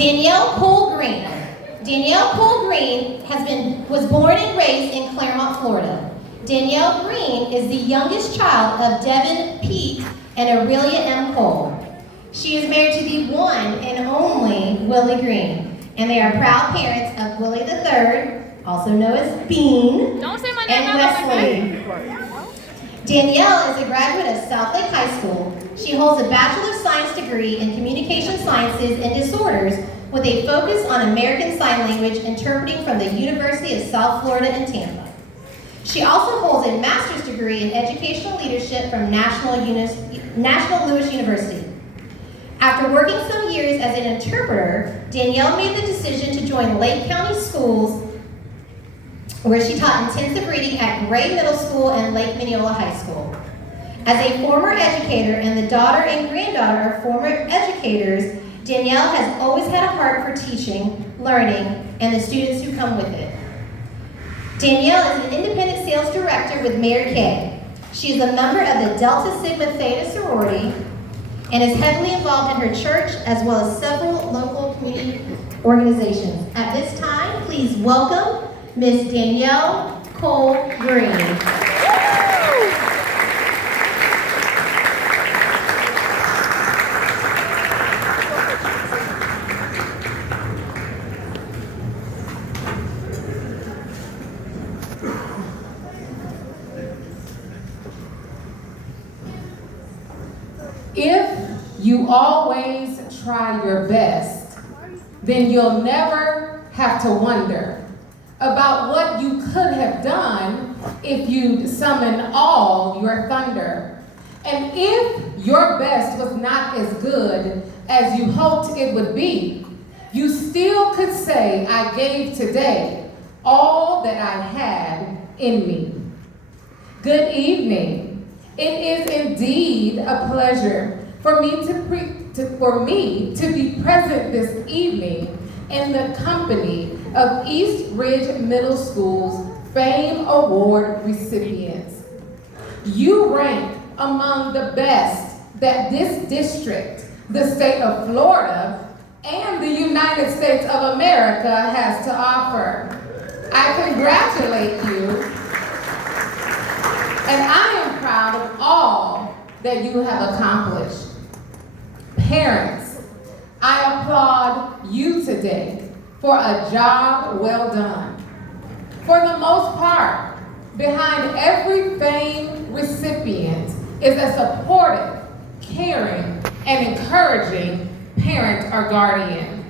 Danielle Cole Green. Danielle Cole Green was born and raised in Claremont, Florida. Danielle Green is the youngest child of Devin Pete and Aurelia M. Cole. She is married to the one and only Willie Green, and they are proud parents of Willie III, also known as Bean, Don't say my name and Wesley. Danielle is a graduate of South Lake High School. She holds a Bachelor of Science degree in Communication Sciences and Disorders with a focus on American Sign Language interpreting from the University of South Florida in Tampa. She also holds a master's degree in Educational Leadership from National Louis University. After working some years as an interpreter, Danielle made the decision to join Lake County Schools, where she taught intensive reading at Gray Middle School and Lake Mineola High School. As a former educator and the daughter and granddaughter of former educators, Danielle has always had a heart for teaching, learning, and the students who come with it. Danielle is an independent sales director with Mary Kay. She is a member of the Delta Sigma Theta sorority and is heavily involved in her church as well as several local community organizations. At this time, please welcome Miss Danielle Cole Green. If you always try your best, then you'll never have to wonder about what you could have done if you'd summoned all your thunder. And if your best was not as good as you hoped it would be, you still could say, I gave today all that I had in me. Good evening. It is indeed a pleasure for me to be present this evening in the company of East Ridge Middle School's F.A.M.E Award recipients. You rank among the best that this district, the state of Florida, and the United States of America has to offer. I congratulate you. And I am proud of all that you have accomplished. Parents, I applaud you today for a job well done. For the most part, behind every F.A.M.E recipient is a supportive, caring, and encouraging parent or guardian.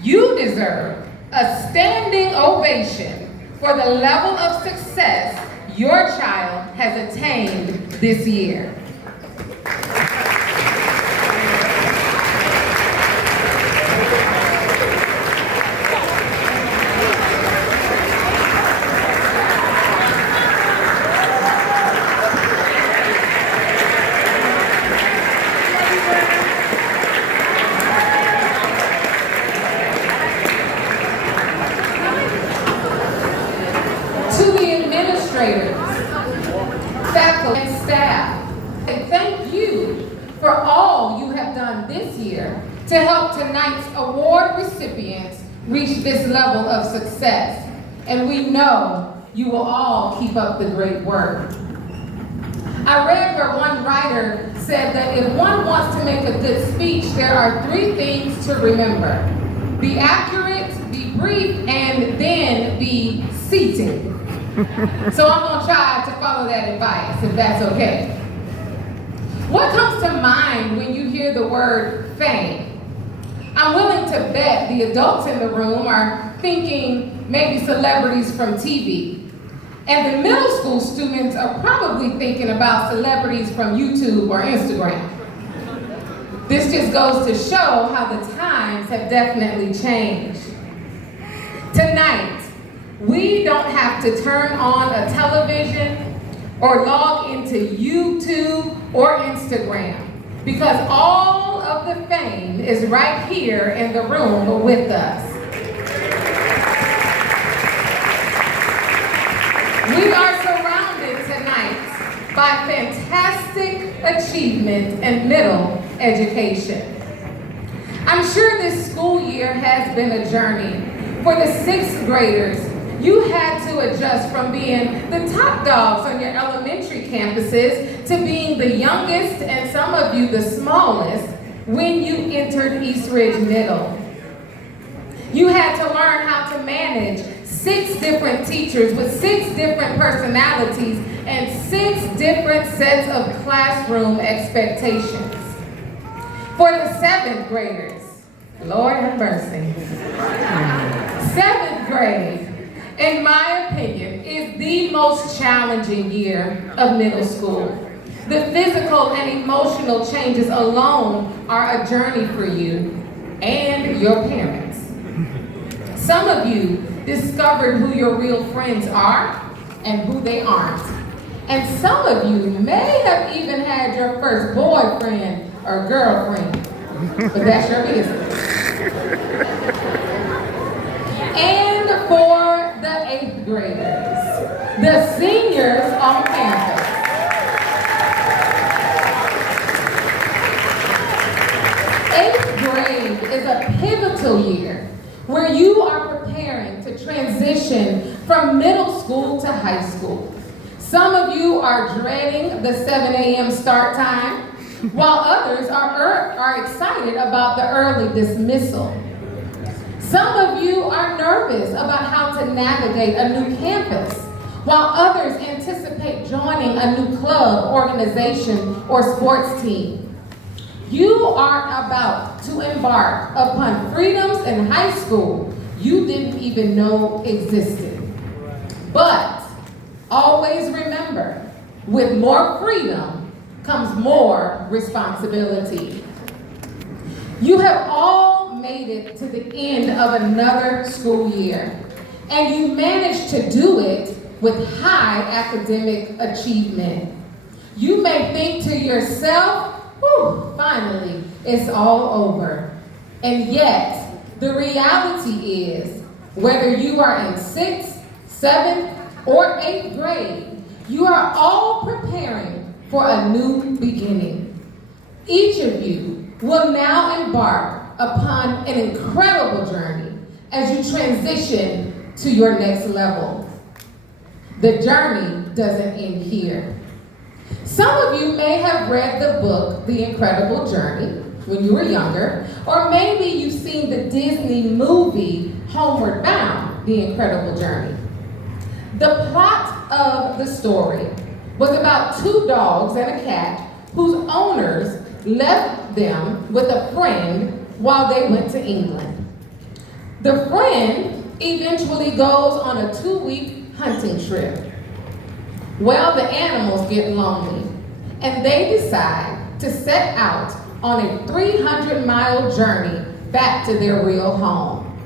You deserve a standing ovation for the level of success your child has attained this year. To the administrators, faculty, and staff, and thank you for all you have done this year to help tonight's award recipients reach this level of success. And we know you will all keep up the great work. I read where one writer said that if one wants to make a good speech, there are 3 things to remember. Be accurate, be brief, and then be seated. So I'm gonna try to follow that advice, if that's okay. What comes to mind when you hear the word fame? I'm willing to bet the adults in the room are thinking maybe celebrities from TV. And the middle school students are probably thinking about celebrities from YouTube or Instagram. This just goes to show how the times have definitely changed. Tonight, we don't have to turn on a television or log into YouTube or Instagram because all of the fame is right here in the room with us. We are surrounded tonight by fantastic achievement in middle education. I'm sure this school year has been a journey. For the 6th graders, you had to adjust from being the top dogs on your elementary campuses to being the youngest and some of you the smallest when you entered East Ridge Middle. You had to learn how to manage 6 different teachers with 6 different personalities and 6 different sets of classroom expectations. For the 7th graders, Lord have mercy. 7th grade, in my opinion, is the most challenging year of middle school. The physical and emotional changes alone are a journey for you and your parents. Some of you discovered who your real friends are and who they aren't. And some of you may have even had your first boyfriend or girlfriend, but that's your business. And for the 8th graders, the seniors on campus. 8th grade is a pivotal year where you are preparing to transition from middle school to high school. Some of you are dreading the 7 a.m. start time, while others are excited about the early dismissal. Some of you are nervous about how to navigate a new campus, while others anticipate joining a new club, organization, or sports team. You are about to embark upon freedoms in high school you didn't even know existed. But always remember, with more freedom comes more responsibility. You have all made it to the end of another school year, and you managed to do it with high academic achievement. You may think to yourself, whew, finally, it's all over. And yet, the reality is, whether you are in 6th, 7th, or 8th grade, you are all preparing for a new beginning. Each of you will now embark upon an incredible journey as you transition to your next level. The journey doesn't end here. Some of you may have read the book, The Incredible Journey, when you were younger, or maybe you've seen the Disney movie, Homeward Bound, The Incredible Journey. The plot of the story was about 2 dogs and a cat whose owners left them with a friend while they went to England. The friend eventually goes on a 2-week hunting trip. Well, the animals get lonely, and they decide to set out on a 300-mile journey back to their real home.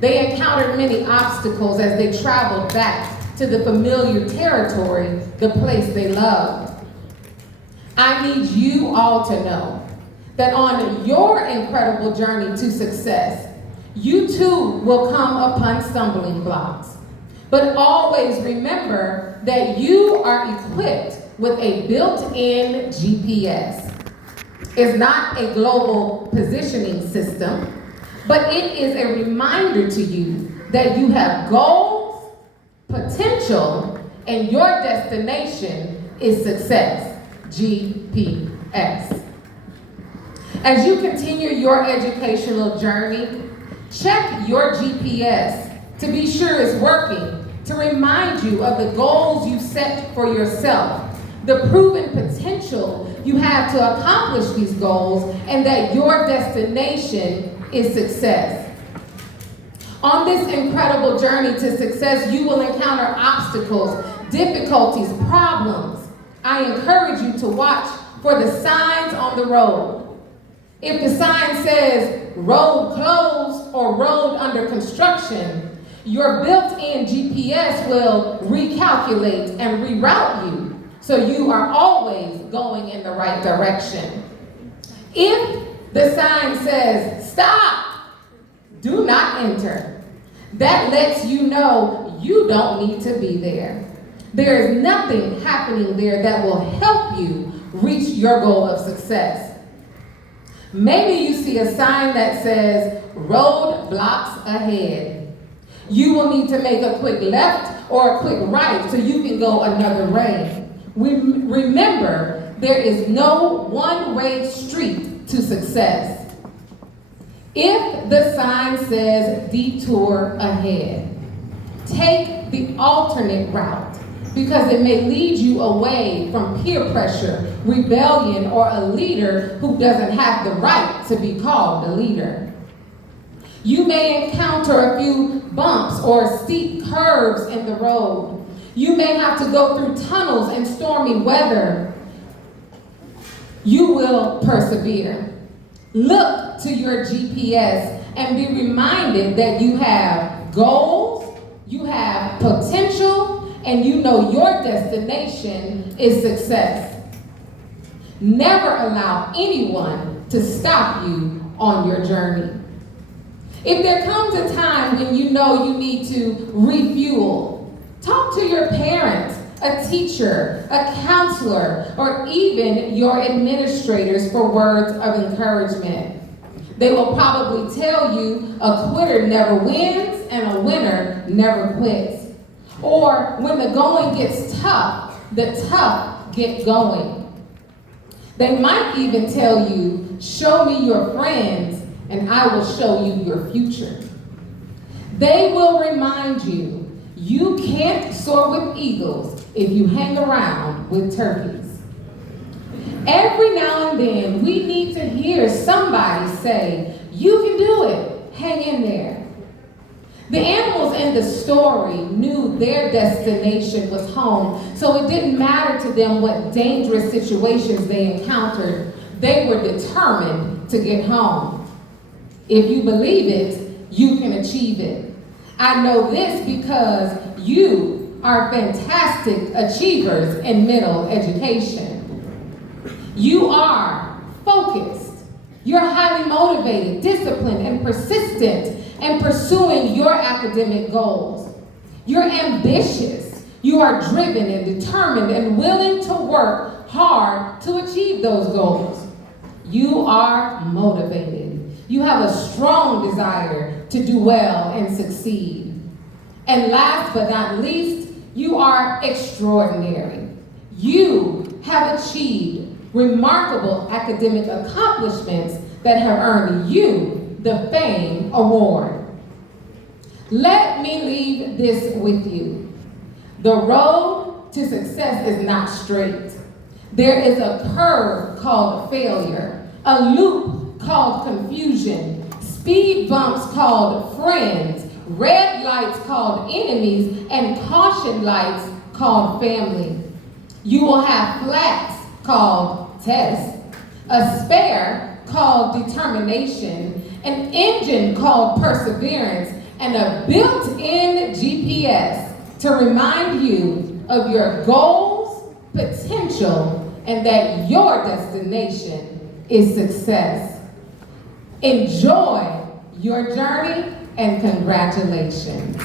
They encountered many obstacles as they traveled back to the familiar territory, the place they loved. I need you all to know that on your incredible journey to success, you too will come upon stumbling blocks. But always remember that you are equipped with a built-in GPS. It's not a global positioning system, but it is a reminder to you that you have goals, potential, and your destination is success, GPS. As you continue your educational journey, check your GPS to be sure it's working, to remind you of the goals you set for yourself, the proven potential you have to accomplish these goals, and that your destination is success. On this incredible journey to success, you will encounter obstacles, difficulties, problems. I encourage you to watch for the signs on the road. If the sign says road closed or road under construction, your built-in GPS will recalculate and reroute you, so you are always going in the right direction. If the sign says stop, do not enter, that lets you know you don't need to be there. There is nothing happening there that will help you reach your goal of success. Maybe you see a sign that says, roadblocks ahead. You will need to make a quick left or a quick right so you can go another way. Remember, there is no one-way street to success. If the sign says detour ahead, take the alternate route because it may lead you away from peer pressure, rebellion, or a leader who doesn't have the right to be called a leader. You may encounter a few bumps or steep curves in the road. You may have to go through tunnels and stormy weather. You will persevere. Look to your GPS and be reminded that you have goals, you have potential, and you know your destination is success. Never allow anyone to stop you on your journey. If there comes a time when you know you need to refuel, talk to your parents, a teacher, a counselor, or even your administrators for words of encouragement. They will probably tell you a quitter never wins and a winner never quits. Or when the going gets tough, the tough get going. They might even tell you, show me your friends and I will show you your future. They will remind you, you can't soar with eagles if you hang around with turkeys. Every now and then, we need to hear somebody say, you can do it, hang in there. The animals in the story knew their destination was home, so it didn't matter to them what dangerous situations they encountered. They were determined to get home. If you believe it, you can achieve it. I know this because you are fantastic achievers in middle education. You are focused. You're highly motivated, disciplined, and persistent in pursuing your academic goals. You're ambitious. You are driven and determined and willing to work hard to achieve those goals. You are motivated. You have a strong desire to do well and succeed. And last but not least, you are extraordinary. You have achieved remarkable academic accomplishments that have earned you the F.A.M.E. Award. Let me leave this with you. The road to success is not straight. There is a curve called failure, a loop called confusion, speed bumps called friends, red lights called enemies, and caution lights called family. You will have flats called tests, a spare called determination, an engine called perseverance, and a built-in GPS to remind you of your goals, potential, and that your destination is success. Enjoy your journey and congratulations.